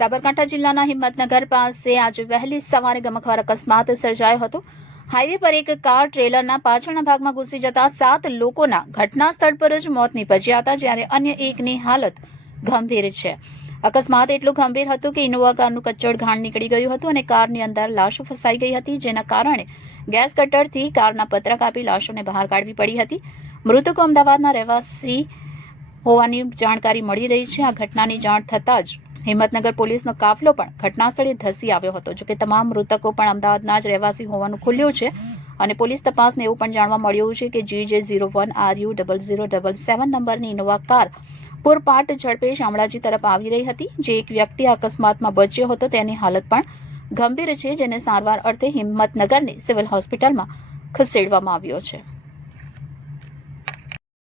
સાબરકાંઠા જિલ્લાના હિંમતનગર પાસે આજે વહેલી સવારે ગમખ્વાર અકસ્માત સર્જાયો હતો। હાઈવે પર એક કાર ટ્રેલરના પાછળના ભાગમાં ઘૂસી જતા 7 લોકોના ઘટના સ્થળ પર જ મોત નીપજ્યા હતા, જ્યારે અન્ય એકની હાલત ગંભીર છે। અકસ્માત એટલો ગંભીર હતો કે ઇનોવા કારનું કચ્ચડ ઘાણ નીકળી ગયું હતું અને કારની અંદર લાશો ફસાઈ ગઈ હતી, જેના કારણે ગેસ કટરથી કારના પતરા કાપી લાશોને બહાર કાઢવી પડી હતી। મૃતકો અમદાવાદના રહેવાસી હોવાની જાણકારી મળી રહી છે। આ ઘટનાની જાણ થતાં જ હિંમતનગર પોલીસનો કાફલો પણ ઘટનાસ્થળે ધસી આવ્યો હતો। જોકે તમામ મૃતકો પણ અમદાવાદના જ રહેવાસી હોવાનું ખુલ્યું છે અને પોલીસ તપાસમાં એવું પણ જાણવા મળ્યું છે કે GJ01RU0077 નંબરની ઇનોવા કાર પૂરપાટ ઝડપે શામળાજી તરફ આવી રહી હતી। જે એક વ્યક્તિ અકસ્માતમાં બચ્યો હતો તેની હાલત પણ ગંભીર છે, જેને સારવાર અર્થે હિંમતનગરની સિવિલ હોસ્પિટલમાં ખસેડવામાં આવ્યો છે।